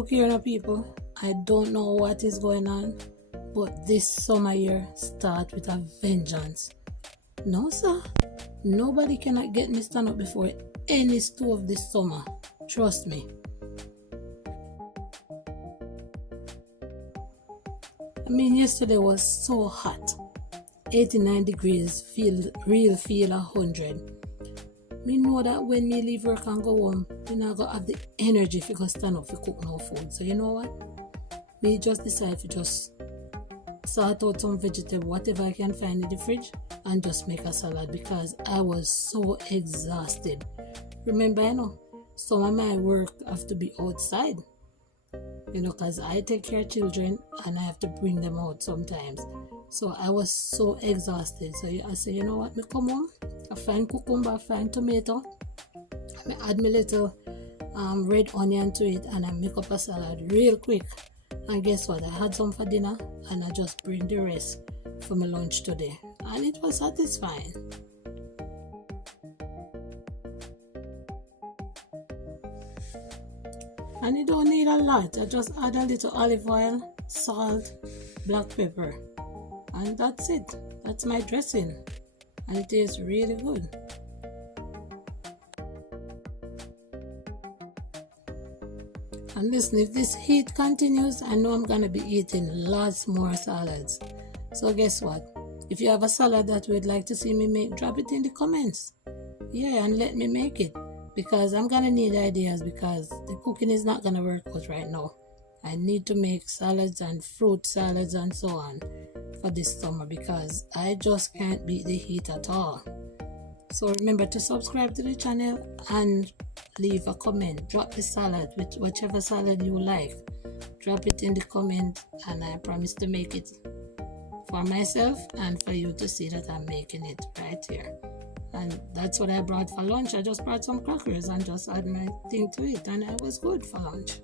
Look here now, people. I don't know what is going on, but this summer year start with a vengeance. No, sir. Nobody cannot get me stand up before any stove this summer. Trust me. I mean, yesterday was so hot. 89 degrees, feel 100. Me know that when me leave work and go home, me not gonna have the energy to go stand up to cook no food. So you know what? Me just decide to just sort out some vegetable, whatever I can find in the fridge, and just make a salad because I was so exhausted. Remember, some of my work have to be outside, because I take care of children and I have to bring them out sometimes. So I was so exhausted. So I say, you know what, me come home, I find cucumber, I find tomato, I add me little red onion to it, and I make up a salad real quick. And guess what, I had some for dinner and I just bring the rest for my lunch today, and it was satisfying. And you don't need a lot. I just add a little olive oil, salt, black pepper, and that's it. That's my dressing, and it tastes really good. And listen, if this heat continues, I know I'm gonna be eating lots more salads. So guess what? If you have a salad that you would like to see me make, drop it in the comments. Yeah, and let me make it, because I'm gonna need ideas, because the cooking is not gonna work out right now. I need to make salads and fruit salads and so on for this summer, because I just can't beat the heat at all. So remember to subscribe to the channel and leave a comment. Drop the salad with whichever salad you like. Drop it in the comment, and I promise to make it for myself and for you to see that I'm making it right here. And that's what I brought for lunch. I just brought some crackers and just add my thing to it, and it was good for lunch.